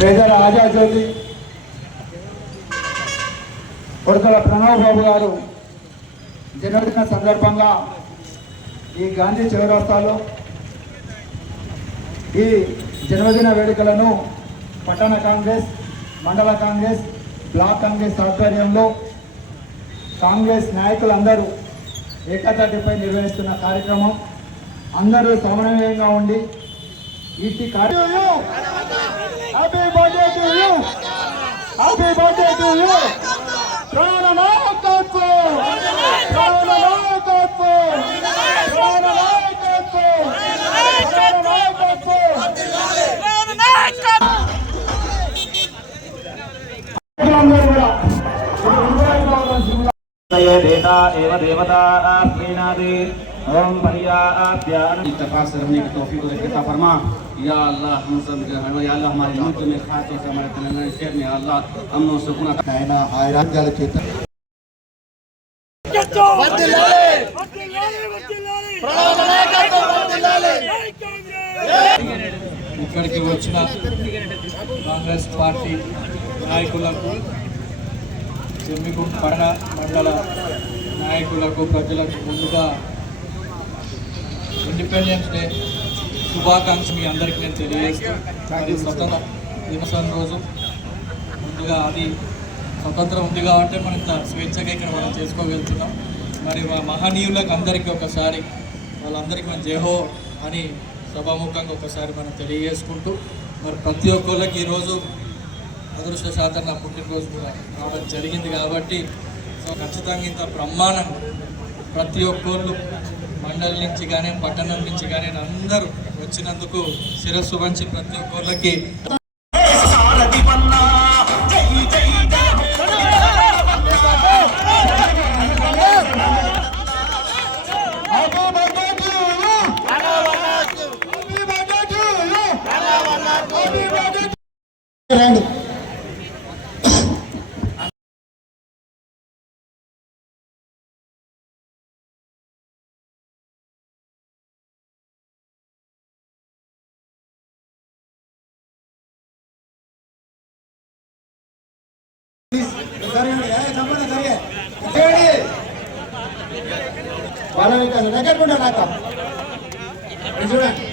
గారి ఆజాజ్యోతి కొడుకల ప్రణవ్ బాబు గారు జన్మదిన సందర్భంగా ఈ గాంధీ చౌరస్తాలో ఈ జన్మదిన వేడుకలను పట్టణ కాంగ్రెస్ మండల కాంగ్రెస్ బ్లాక్ కాంగ్రెస్ ఆధ్వర్యంలో కాంగ్రెస్ నాయకులందరూ ఏకతాటిపై నిర్వహిస్తున్న కార్యక్రమం అందరూ సమన్వయంగా ఉండి ఇటు కార్యక్రమం happy birthday to you happy birthday to you ప్రాణ నాయకత్వం ప్రాణ నాయకత్వం ప్రాణ నాయకత్వం ప్రాణ నాయకత్వం అందరూ కూడా ఇప్పుడు ఉండాలి ये देता एव देवता प्रीणाति ओम पर्याप्या इत्तफाक से रहने की तौफीक और इत्ता फरमा या अल्लाह हम सब या अल्लाह हमारे मुल्क में खास तौर से हमारे तेलंगाना स्टेट में या अल्लाह अमन और सुकून ఆయన ఆయురాంగాల చేత ఇక్కడికి వచ్చిన కాంగ్రెస్ పార్టీ నాయకులకు చెమ్మికుంట పడన మండల నాయకులకు ప్రజలకు ముందుగా ఇండిపెండెన్స్ డే శుభాకాంక్ష మీ అందరికీ నేను తెలియజేస్తూ అది స్వతంత్ర దినోత్సవం రోజు ముందుగా అది స్వతంత్రం ఉంది కాబట్టి మనం ఇంత స్వేచ్ఛగా ఇక్కడ మనం చేసుకోగలుగుతున్నాం. మరి మా మహనీయులకు అందరికీ ఒకసారి వాళ్ళందరికీ మన జయహో అని సభాముఖంగా ఒకసారి మనం తెలియజేసుకుంటూ మరి ప్రతి ఒక్కళ్ళకి ఈరోజు అదృష్ట శాతం నా పుట్టినరోజు కూడా రావడం జరిగింది కాబట్టి సో ఖచ్చితంగా ఇంత బ్రహ్మాండంగా ప్రతి ఒక్కళ్ళు మండలి నుంచి కానీ పట్టణం నుంచి కానీ అందరూ వచ్చినందుకు శిరస్సు వంచి ప్రతి ఒక్కరికి రండి వాళ్ళ దగ్గర కూడా నాకు చూడండి